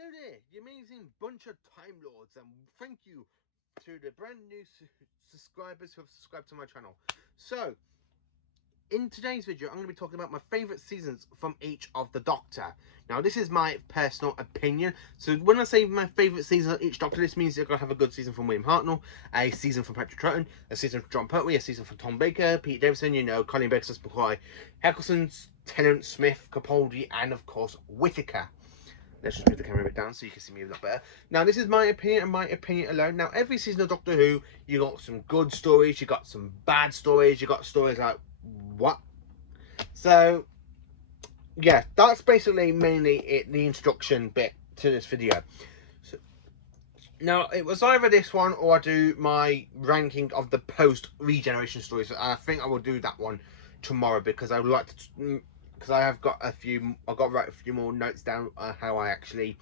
Hello there, the amazing bunch of Time Lords, and thank you to the brand new subscribers who have subscribed to my channel. So, in today's video, I'm going to be talking about my favourite seasons from each of the Doctor. Now, this is my personal opinion. So, when I say my favourite season of each Doctor, this means you're going to have a good season from William Hartnell, a season from Patrick Troughton, a season from John Pertwee, a season from Tom Baker, Pete Davidson, Colin Baker, McCoy, Eccleston, Tennant, Smith, Capaldi, and of course, Whittaker. Let's just move the camera a bit down so you can see me a lot better. Now, this is my opinion and my opinion alone. Now, every season of Doctor Who, you got some good stories, you got some bad stories, you got stories like, what? So, yeah, that's basically mainly the introduction bit to this video. So, now, it was either this one or I do my ranking of the post-regeneration stories. And I think I will do that one tomorrow because I would like to... Because I've got to write a few more notes down on how I actually,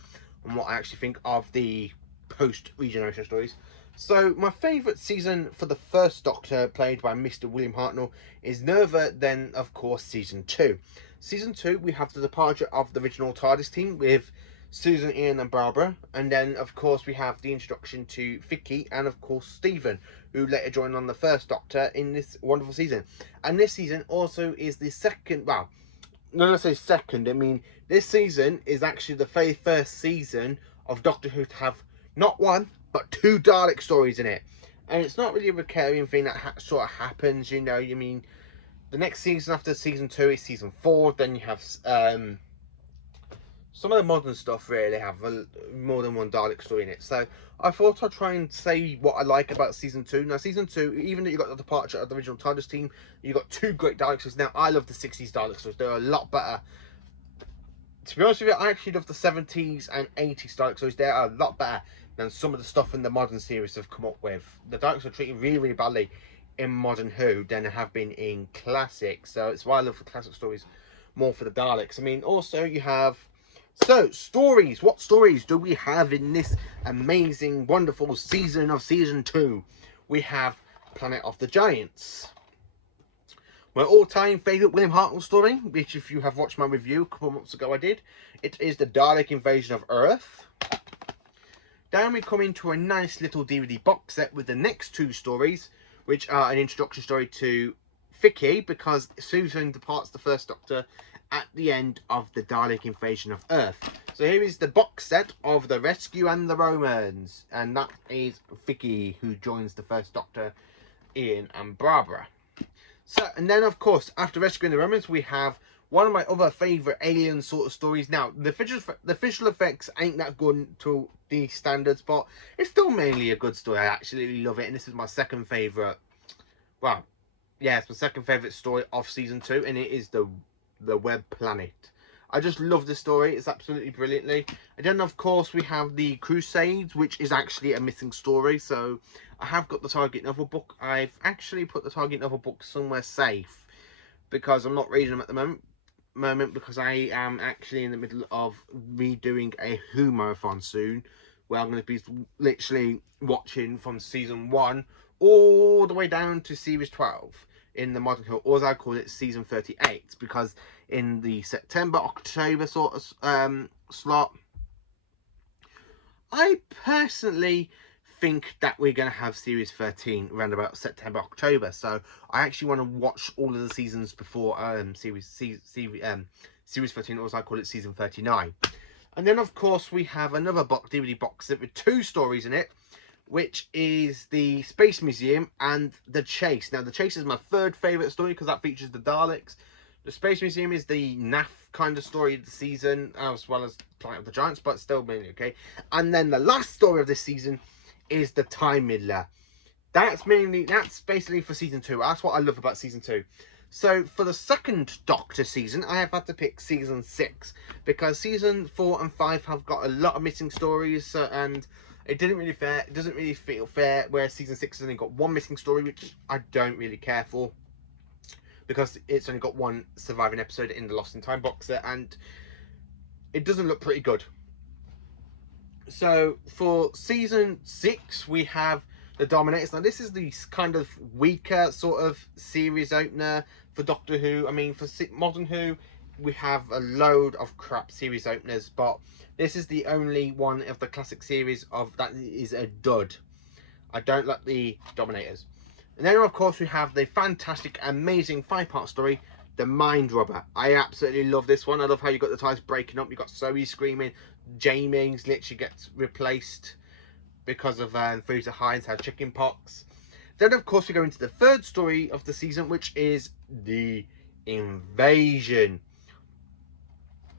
and what I actually think of the post-regeneration stories. So my favourite season for the first Doctor, played by Mr. William Hartnell, is none other than, of course, season 2. Season 2, we have the departure of the original TARDIS team with Susan, Ian, and Barbara, and then, of course, we have the introduction to Vicky and, of course, Stephen, who later joined on the first Doctor in this wonderful season. And this season also is the second, well, when I say second, I mean this season is actually the very first season of Doctor Who to have not one, but 2 Dalek stories in it. And it's not really a recurring thing that sort of happens, you mean, the next season after season 2 is season 4, then you have some of the modern stuff really have more than one Dalek story in it. So I thought I'd try and say what I like about season 2. Now, season 2, even though you got the departure of the original TARDIS team, you got 2 great Dalek stories. Now, I love the 60s Dalek stories. They're a lot better. To be honest with you, I actually love the 70s and 80s Dalek stories. They're a lot better than some of the stuff in the modern series have come up with. The Daleks are treated really, really badly in modern Who than they have been in classics. So it's why I love the classic stories more for the Daleks. I mean, also you have... So, stories. What stories do we have in this amazing, wonderful season of season 2? We have Planet of the Giants. My all-time favourite William Hartnell story, which if you have watched my review a couple of months ago I did, it is the Dalek invasion of Earth. Then we come into a nice little DVD box set with the next 2 stories, which are an introduction story to Vicky, because Susan departs the first Doctor at the end of the Dalek invasion of Earth. So here is the box set of The Rescue and the Romans, and that is Vicky, who joins the first Doctor, Ian and Barbara. So, and then of course, after Rescuing the Romans, we have one of my other favourite alien sort of stories. Now, the visual effects ain't that good to the standards, but it's still mainly a good story. I absolutely love it, and this is my second favourite. Well, yeah, it's my second favourite story of season 2, and it is the Web Planet. I just love the story. It's absolutely brilliantly. And then, of course, we have the Crusades, which is actually a missing story. So I have got the Target novel book. I've actually put the Target novel book somewhere safe because I'm not reading them at the moment because I am actually in the middle of redoing a Who marathon soon, where I'm going to be literally watching from season 1 all the way down to series 12 in the modern Who, or as I call it, season 38, because in the September October sort of slot, I personally think that we're going to have series 13 around about September October. So I actually want to watch all of the seasons before series 13, or as I call it, season 39. And then of course we have another DVD box set with 2 stories in it, which is the Space Museum and The Chase. Now, The Chase is my 3rd favourite story because that features the Daleks. The Space Museum is the naff kind of story of the season, as well as Planet of the Giants, but still mainly okay. And then the last story of this season is the Time Meddler. That's basically for season 2. That's what I love about season 2. So for the second Doctor season, I have had to pick season 6 because season 4 and 5 have got a lot of missing stories, and it doesn't really feel fair, where season 6 has only got 1 missing story, which I don't really care for, because it's only got 1 surviving episode in the Lost in Time box set, and it doesn't look pretty good. So for season 6, we have the Dominators. Now, this is the kind of weaker sort of series opener for Doctor Who. I mean, for modern Who, we have a load of crap series openers, but This is the only one of the classic series of that is a dud. I don't like the Dominators. And then, of course, we have the fantastic, amazing 5-part story, The Mind Robber. I absolutely love this one. I love how you got the ties breaking up. You got Zoe screaming. Jamie literally gets replaced because of Frieza Hines had chicken pox. Then, of course, we go into the third story of the season, which is The Invasion.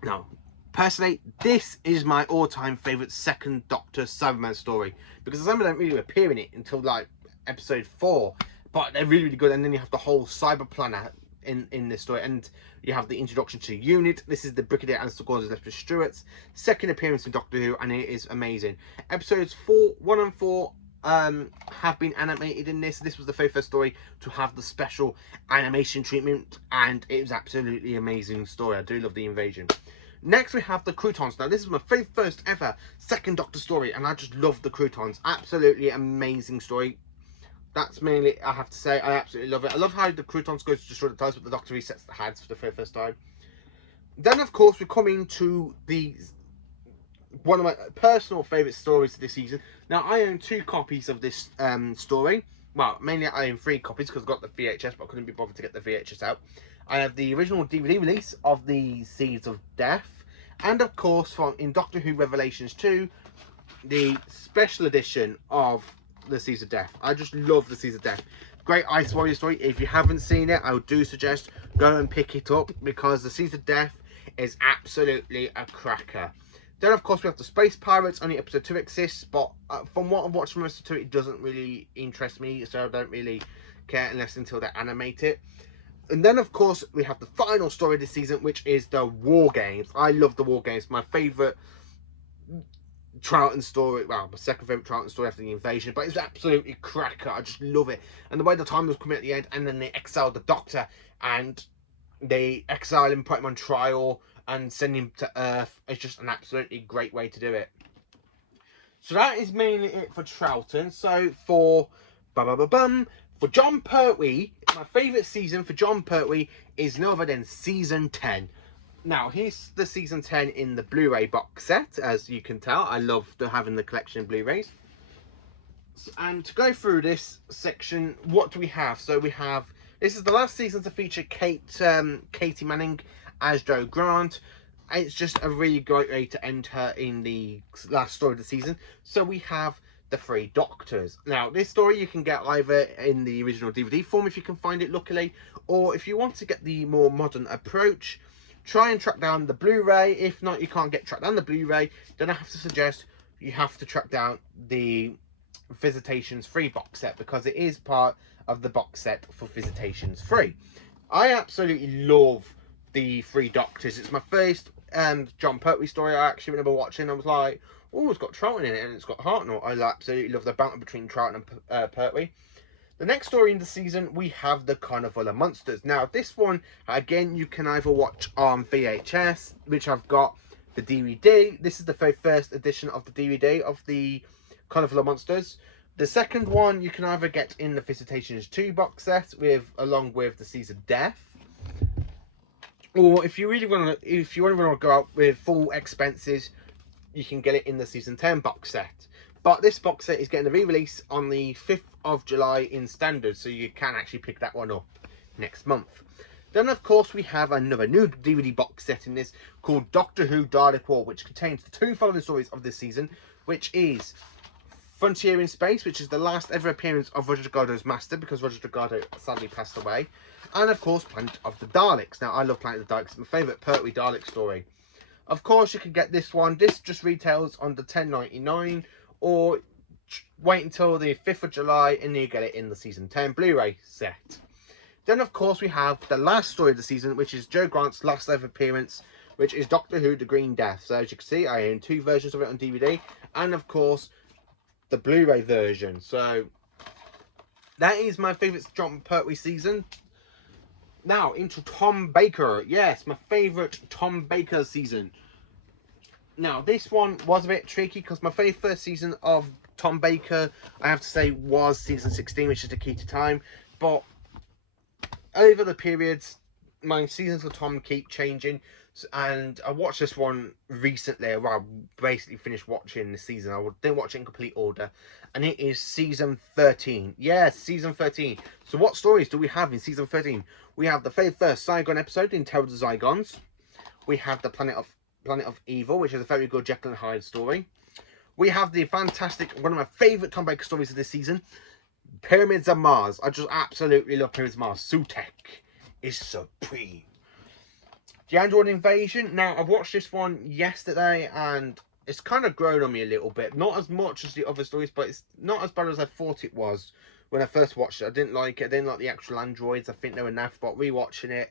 Now, personally, this is my all-time favourite second Doctor Cyberman story, because the Cybermen don't really appear in it until like episode 4, but they're really, really good. And then you have the whole cyber planet in this story, and you have the introduction to Unit. This is the Brigadier Alistair Gordon's Lester Stewart's second appearance in Doctor Who, and it is amazing. Episodes 1 and 4 have been animated in this. This was the very first story to have the special animation treatment, and it was absolutely amazing story. I do love The Invasion. Next we have the Croutons. Now this is my very first ever second Doctor story, and I just love the Croutons. Absolutely amazing story. That's mainly, I have to say, I absolutely love it. I love how the Croutons go to destroy the TARDIS, but the Doctor resets the HADs for the very first time. Then of course we're coming to the one of my personal favourite stories of this season. Now, I own 2 copies of this story. Well, mainly I own 3 copies because I've got the VHS, but I couldn't be bothered to get the VHS out. I have the original DVD release of the Seeds of Death, and of course, in Doctor Who Revelations 2, the special edition of the Seeds of Death. I just love the Seeds of Death. Great Ice Warrior story. If you haven't seen it, I do suggest go and pick it up, because the Seeds of Death is absolutely a cracker. Then, of course, we have the Space Pirates. Only episode 2 exists, but from what I've watched from episode 2, it doesn't really interest me, so I don't really care until they animate it. And then, of course, we have the final story of this season, which is the War Games. I love the War Games. My favourite Troughton story, well, my second favourite Troughton story after The Invasion, but it's absolutely cracker. I just love it. And the way the time was coming at the end, and then they exiled the Doctor, and they exile him, put him on trial, and send him to Earth. It's just an absolutely great way to do it. So that is mainly it for Troughton. So for Jon Pertwee, my favourite season for Jon Pertwee is no other than season 10. Now, here's the season 10 in the Blu-ray box set. As you can tell, I love having the collection of Blu-rays. And to go through this section, what do we have? So we have, this is the last season to feature Katie Manning as Jo Grant. It's just a really great way to end her in the last story of the season. So we have the 3 Doctors. Now, this story you can get either in the original DVD form, if you can find it luckily, or if you want to get the more modern approach, try and track down the Blu-ray. If not, you can't track down the Blu-ray, then I have to suggest you have to track down the Visitations 3 box set, because it is part of the box set for Visitations 3. I absolutely love the 3 Doctors. It's my first Jon Pertwee story I actually remember watching. I was like, oh, it's got Troughton in it, and it's got Hartnell. I absolutely love the banter between Troughton and Pertwee. The next story in the season, we have the Carnival of Monsters. Now, this one, again, you can either watch on VHS, which I've got the DVD. This is the very first edition of the DVD of the Carnival of Monsters. The second one you can either get in the Visitations 2 box set along with the Seeds of Death, or if you really want to go out with full expenses, you can get it in the season 10 box set. But this box set is getting a re-release on the 5th of July in standard, so you can actually pick that one up next month. Then, of course, we have another new DVD box set in this called Doctor Who Dalek War, which contains the 2 following stories of this season, which is Frontier in Space, which is the last ever appearance of Roger Delgado's master, because Roger Delgado sadly passed away. And, of course, Planet of the Daleks. Now, I love Planet of the Daleks. It's my favourite Pertwee Dalek story. Of course, you can get this one. This just retails under $10.99, or wait until the 5th of July and you get it in the season 10 Blu-ray set. Then, of course, we have the last story of the season, which is Jo Grant's last ever appearance, which is Doctor Who The Green Death. So, as you can see, I own 2 versions of it on DVD, and, of course, the Blu-ray version. So, that is my favourite Jon Pertwee season. Now, into Tom Baker. Yes, my favourite Tom Baker season. Now, this one was a bit tricky, because my very first season of Tom Baker, I have to say, was season 16, which is The Key to Time. But over the periods, my seasons of Tom keep changing. And I watched this one recently. Well, I basically finished watching the season. I didn't watch it in complete order. And it is season 13. Yes, season 13. So what stories do we have in season 13? We have the very first Zygon episode in Terror of the Zygons. We have the Planet of Evil, which is a very good Jekyll and Hyde story. We have the fantastic, one of my favourite Tom Baker stories of this season, Pyramids of Mars. I just absolutely love Pyramids of Mars. Sutekh is supreme. The Android Invasion. Now, I've watched this one yesterday, and it's kind of grown on me a little bit. Not as much as the other stories, but it's not as bad as I thought it was when I first watched it. I didn't like it. I didn't like the actual androids. I think they were naff, but rewatching it,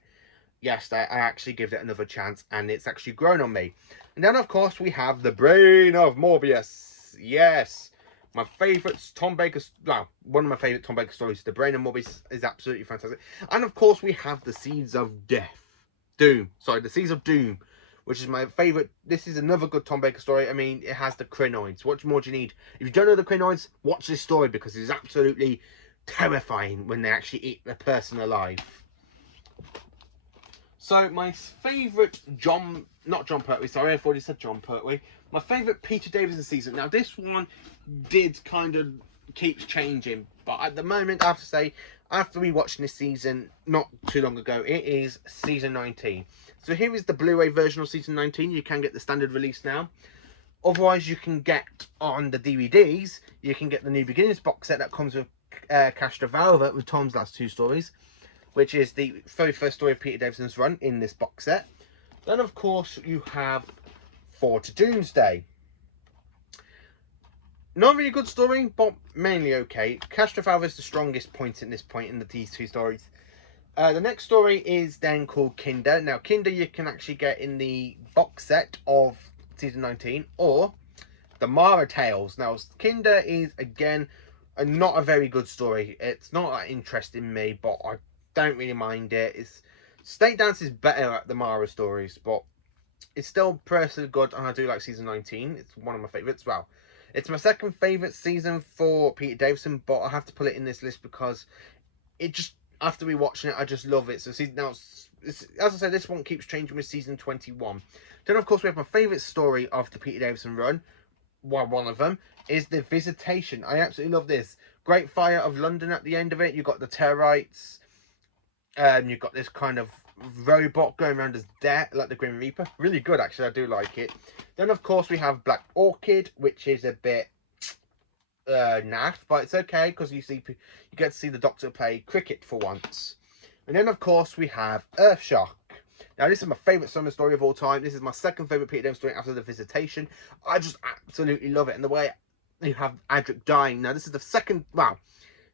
yes, I actually give it another chance, and it's actually grown on me. And then, of course, we have The Brain of Morbius. Yes, my favourite Tom Baker, well, one of my favourite Tom Baker stories. The Brain of Morbius is absolutely fantastic. And, of course, we have The Seeds of Death. The Seeds of Doom, which is my favourite. This is another good Tom Baker story. I mean, it has the Krynoids. What more do you need? If you don't know the Krynoids, watch this story, because it's absolutely terrifying when they actually eat a person alive. So my favourite not John Pertwee, sorry, I've already said John Pertwee. My favourite Peter Davison season. Now this one did kind of keeps changing, but at the moment I have to say, after rewatching this season not too long ago, it is season 19. So here is the Blu-ray version of season 19. You can get the standard release now. Otherwise, you can get on the DVDs, you can get the New Beginnings box set that comes with Castor Velvet with Tom's last two stories, which is the very first story of Peter Davison's run in this box set. Then, of course, you have Forward to Doomsday. Not really good story, but mainly okay. Castor Velvet is the strongest point in these two stories. The next story is then called Kinder. Now, Kinder you can actually get in the box set of season 19, or the Mara Tales. Now, Kinder is, again, not a very good story. It's not that interesting me, but I don't really mind it. State Dance is better at the Mara stories, but it's still personally good, and I do like season 19. It's one of my favourites. Well, it's my second favourite season for Peter Davison, but I have to put it in this list because it just, after rewatching it, I just love it. So now, as I said, this one keeps changing with season 21. Then, of course, we have my favourite story of the Peter Davison run. Well, one of them is The Visitation. I absolutely love this. Great Fire of London at the end of it. You've got the Terrorites. You've got this kind of robot going around as death, like the Grim Reaper. Really good, actually. I do like it. Then, of course, we have Black Orchid, which is a bit naff, but it's okay because you get to see the Doctor play cricket for once. And then, of course, we have Earthshock. Now, this is my favourite summer story of all time. This is my second favourite Peter Davison story after The Visitation. I just absolutely love it. And the way you have Adric dying. Now, this is the second, well,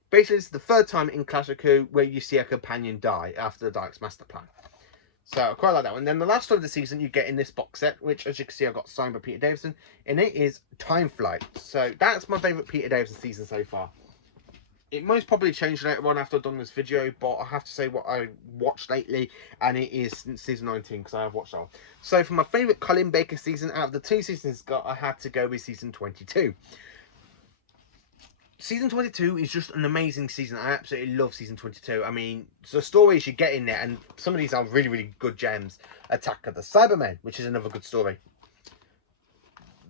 basically, this is the third time in Classic Who where you see a companion die after the Daleks' master plan. So, I quite like that one. And then the last story of the season you get in this box set, which, as you can see, I've got signed by Peter Davison, and it is Time Flight. So, that's my favourite Peter Davison season so far. It most probably changed later on after I've done this video, but I have to say what I watched lately, and it is season 19, because I have watched that one. So, for my favourite Colin Baker season, out of the two seasons I had to go with season 22. Season 22 is just an amazing season. I absolutely love season 22. I mean, the stories you get in there, and some of these are really, really good gems. Attack of the Cybermen, which is another good story.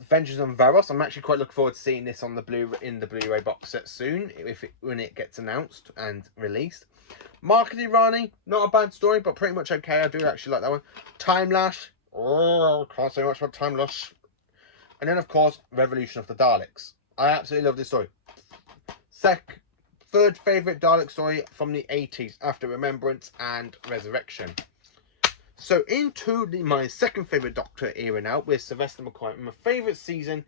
Vengeance on Varos. I'm actually quite looking forward to seeing this on the Blu-ray box set soon, when it gets announced and released. Marketing Rani, not a bad story, but pretty much okay. I do actually like that one. Time Lash. Oh, can't say much about Time Lash. And then, of course, Revolution of the Daleks. I absolutely love this story. Third favourite Dalek story from the 80s after Remembrance and Resurrection. So into my second favourite Doctor era now with Sylvester McCoy. My favourite season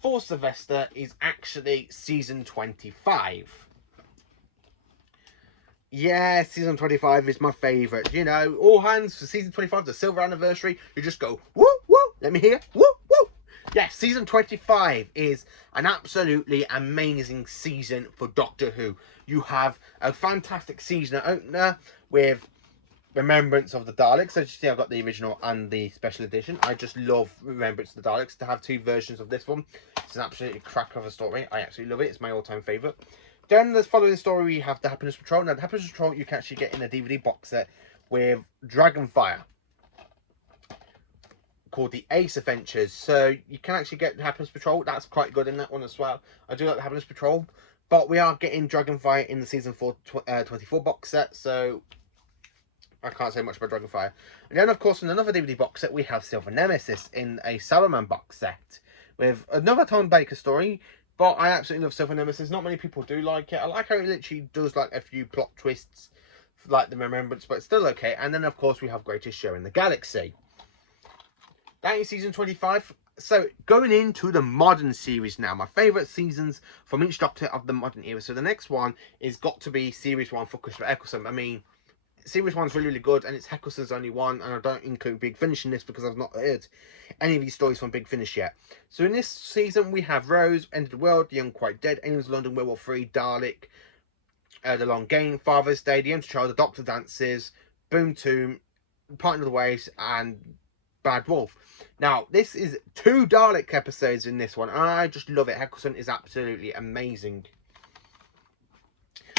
for Sylvester is actually season 25. Yeah, season 25 is my favourite. You know, all hands for season 25, the silver anniversary. You just go, woo, woo, let me hear, woo, woo. Yeah, season 25 is an absolutely amazing season for Doctor Who. You have a fantastic season opener with Remembrance of the Daleks. As you see, I've got the original and the special edition. I just love Remembrance of the Daleks. To have two versions of this one, it's an absolutely crack of a story. I absolutely love it. It's my all-time favourite. Then the following story, we have the Happiness Patrol. Now, the Happiness Patrol you can actually get in a DVD box set with Dragonfire. called the Ace Adventures. So you can actually get Happiness Patrol. That's quite good in that one as well. I do like the Happiness Patrol. But we are getting Dragonfire in the Season 4 24 box set. So I can't say much about Dragonfire. And then, of course, in another DVD box set, we have Silver Nemesis in a Saruman box set. With another Tom Baker story. But I absolutely love Silver Nemesis. Not many people do like it. I like how it literally does like a few plot twists, like the Remembrance, but it's still okay. And then, of course, we have Greatest Show in the Galaxy. That is season 25. So, going into the modern series now. My favourite seasons from each Doctor of the modern era. So, the next one is got to be Series 1 for Christopher Eccleston. I mean, Series 1's really, really good, and it's Eccleston's only one, and I don't include Big Finish in this because I've not heard any of these stories from Big Finish yet. So in this season, we have Rose, End of the World, The Young Quite Dead, Aliens London, Werewolf 3, Dalek, The Long Game, Father's Day, The Empty Child, The Doctor Dances, Boom Tomb, Partner of the Waves, and Bad Wolf. Now, this is 2 Dalek episodes in this one, and I just love it. Eccleston is absolutely amazing.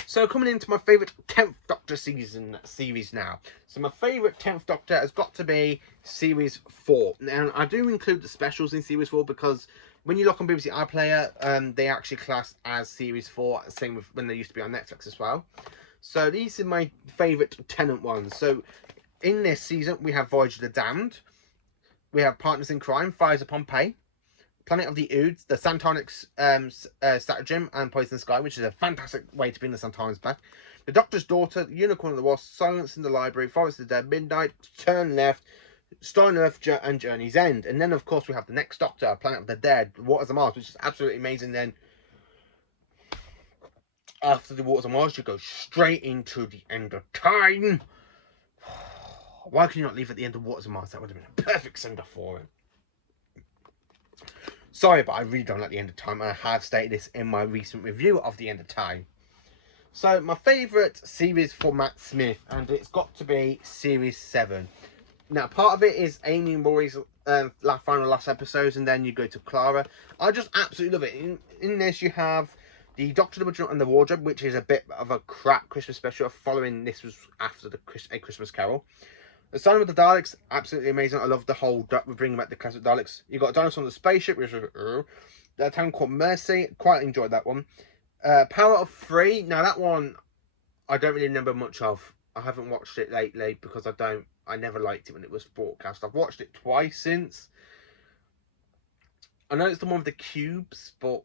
So coming into my favourite 10th Doctor series now. So my favourite 10th Doctor has got to be Series 4. And I do include the specials in Series 4 because when you look on BBC iPlayer, they actually class as Series 4. Same with when they used to be on Netflix as well. So these are my favourite Tennant ones. So in this season, we have Voyage of the Damned. We have Partners in Crime, Fires of Pompeii. Planet of the Oods, the Santonix Stratagem, and Poison Sky, which is a fantastic way to bring the Santonix back. The Doctor's Daughter, Unicorn of the Wasp, Silence in the Library, Forest of the Dead, Midnight, Turn Left, Stone Earth, and Journey's End. And then, of course, we have the next Doctor, Planet of the Dead, Waters of Mars, which is absolutely amazing. Then, after the Waters of Mars, you go straight into the End of Time. Why can you not leave at the end of Waters of Mars? That would have been a perfect send-off for it. Sorry, but I really don't like The End of Time, and I have stated this in my recent review of The End of Time. So, my favourite series for Matt Smith, and it's got to be Series 7. Now, part of it is Amy and Rory's last episodes, and then you go to Clara. I just absolutely love it. In this, you have the Doctor, the Wardrobe, and the Wardrobe, which is a bit of a crap Christmas special, following this was after A Christmas Carol. The Sign of the Daleks, absolutely amazing. I love the whole, we're bringing back the classic Daleks. You got Dinosaur on the Spaceship, which is the Town Called Mercy. Quite enjoyed that one. Power of 3. Now that one, I don't really remember much of. I haven't watched it lately because I never liked it when it was broadcast. I've watched it twice since. I know it's the one with the cubes, but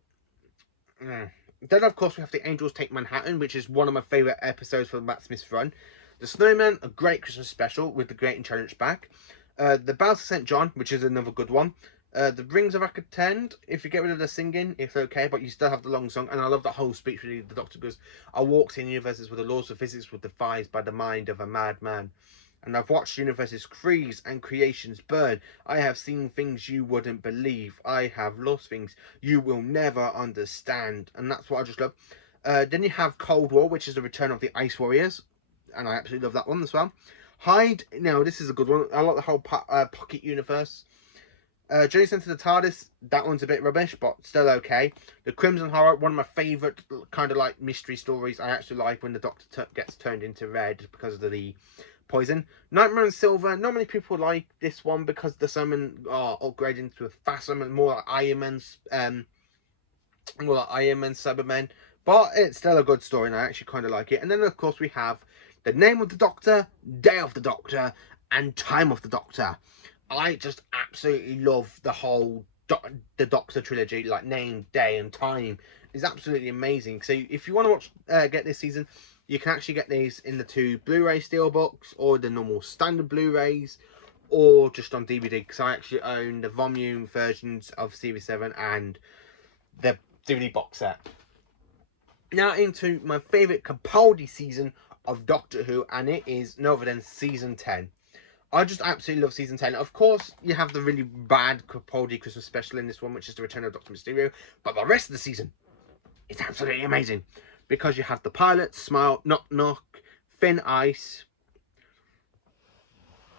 then of course we have the Angels Take Manhattan, which is one of my favourite episodes for Matt Smith's run. The Snowman, a great Christmas special with the Great and Challenge back. The Bells of St. John, which is another good one. The Rings of Akatend, if you get rid of the singing, it's okay, but you still have the long song. And I love the whole speech where the Doctor goes, I walked in universes where the laws of physics were devised by the mind of a madman. And I've watched universes freeze and creations burn. I have seen things you wouldn't believe. I have lost things you will never understand. And that's what I just love. Then you have Cold War, which is the return of the Ice Warriors. And I absolutely love that one as well. Hyde, now this is a good one. I like the whole Pocket universe. Journey Centre to the TARDIS, that one's a bit rubbish, but still okay. The Crimson Horror, one of my favourite kind of like mystery stories. I actually like when the Doctor gets turned into red because of the poison. Nightmare and Silver, not many people like this one because the summon are upgraded into a fast summon, more like Iron Man's, Cybermen. But it's still a good story and I actually kind of like it. And then of course we have The Name of the Doctor, Day of the Doctor, and Time of the Doctor. I just absolutely love the whole the Doctor trilogy, like Name, Day, and Time is absolutely amazing. So if you want to watch, get this season, you can actually get these in the 2 Blu-ray steelbooks or the normal standard Blu-rays, or just on DVD. Because I actually own the volume versions of Series 7 and the DVD box set. Now into my favourite Capaldi season of Doctor Who, and it is no other than season 10. I just absolutely love season 10. Of course, you have the really bad Capaldi Christmas special in this one, which is the return of Dr. Mysterio. But the rest of the season is absolutely amazing. Because you have the pilot, Smile, Knock Knock, Thin Ice,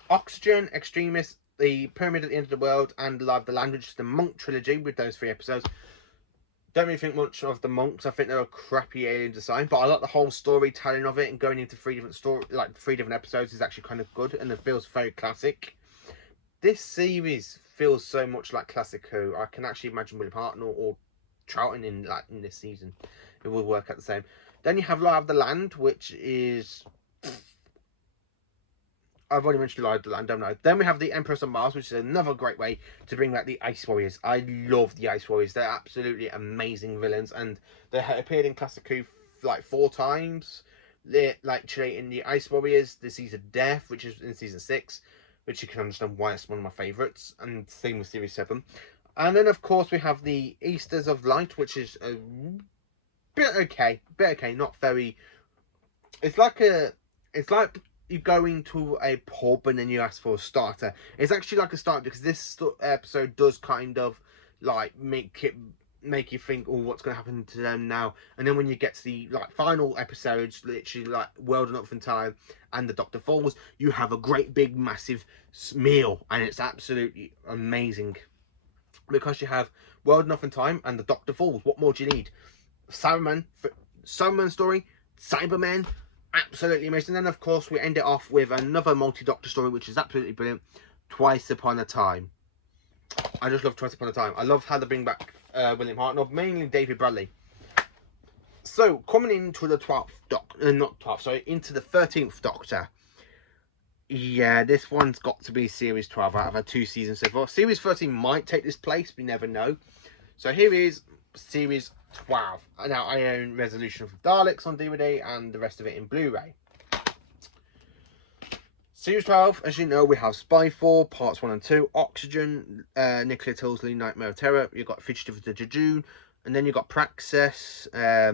Oxygen, Extremis, the Pyramid at the End of the World, and Live the Land, which is the Monk trilogy with those 3 episodes. Don't really think much of the monks. I think they're a crappy alien design, but I like the whole storytelling of it, and going into 3 different episodes is actually kind of good, and it feels very classic. This series feels so much like Classic Who. I can actually imagine William Hartnell or Troughton in this season. It will work out the same. Then you have Lie of the Land, which is, I've already mentioned Lie of the Land, don't know. Then we have the Empress of Mars, which is another great way to bring back the Ice Warriors. I love the Ice Warriors. They're absolutely amazing villains, and they appeared in Classic Who like 4 times. They're like in the Ice Warriors, the Seas of Death, which is in season 6, which you can understand why it's one of my favourites, and same with series 7. And then of course we have the Easters of Light, which is a bit okay, not very. It's like you go into a pub and then you ask for a starter. It's actually like a starter because this episode does kind of like make you think, oh, what's going to happen to them now? And then when you get to the like final episodes, literally like World Enough in Time and the Doctor Falls, you have a great big massive meal, and it's absolutely amazing because you have World Enough in Time and the Doctor Falls. What more do you need? Cyberman story, Cybermen, absolutely amazing. And then of course we end it off with another multi-Doctor story, which is absolutely brilliant, Twice Upon a Time. I just love Twice Upon a Time. I love how they bring back William Hartnell, mainly David Bradley. So coming into the 12th Doctor, not 12th, sorry, into the 13th Doctor. Yeah, this one's got to be series 12 out of our 2 seasons so far. Series 13 might take this place, we never know. So here is series 12. Now I own Resolution of Daleks on DVD and the rest of it in Blu-ray. Series 12, as you know, we have Spyfall, parts 1 and 2, Oxygen, Nicola Tilsley, Nightmare of Terror, you've got Fugitive of the Jejune, and then you've got Praxis, I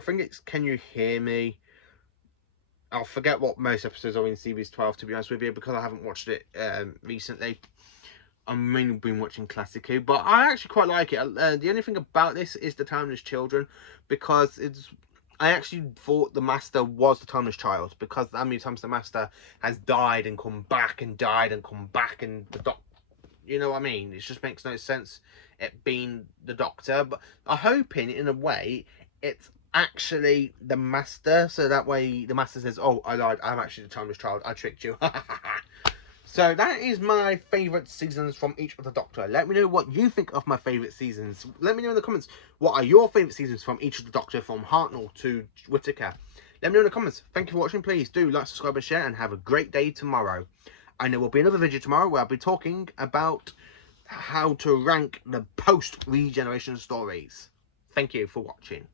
think it's Can You Hear Me? I'll forget what most episodes are in series 12, to be honest with you, because I haven't watched it recently. I've mainly been watching Classic Who, but I actually quite like it. The only thing about this is the Timeless Children, because I actually thought the Master was the Timeless Child, because how many times the Master has died and come back and died and come back, and you know what I mean? It just makes no sense it being the Doctor, but I'm hoping in a way it's actually the Master, so that way the Master says, oh, I lied, I'm actually the Timeless Child, I tricked you. So that is my favourite seasons from each of the Doctor. Let me know what you think of my favourite seasons. Let me know in the comments, what are your favourite seasons from each of the Doctor, from Hartnell to Whittaker. Let me know in the comments. Thank you for watching. Please do like, subscribe and share, and have a great day tomorrow. And there will be another video tomorrow where I'll be talking about how to rank the post-regeneration stories. Thank you for watching.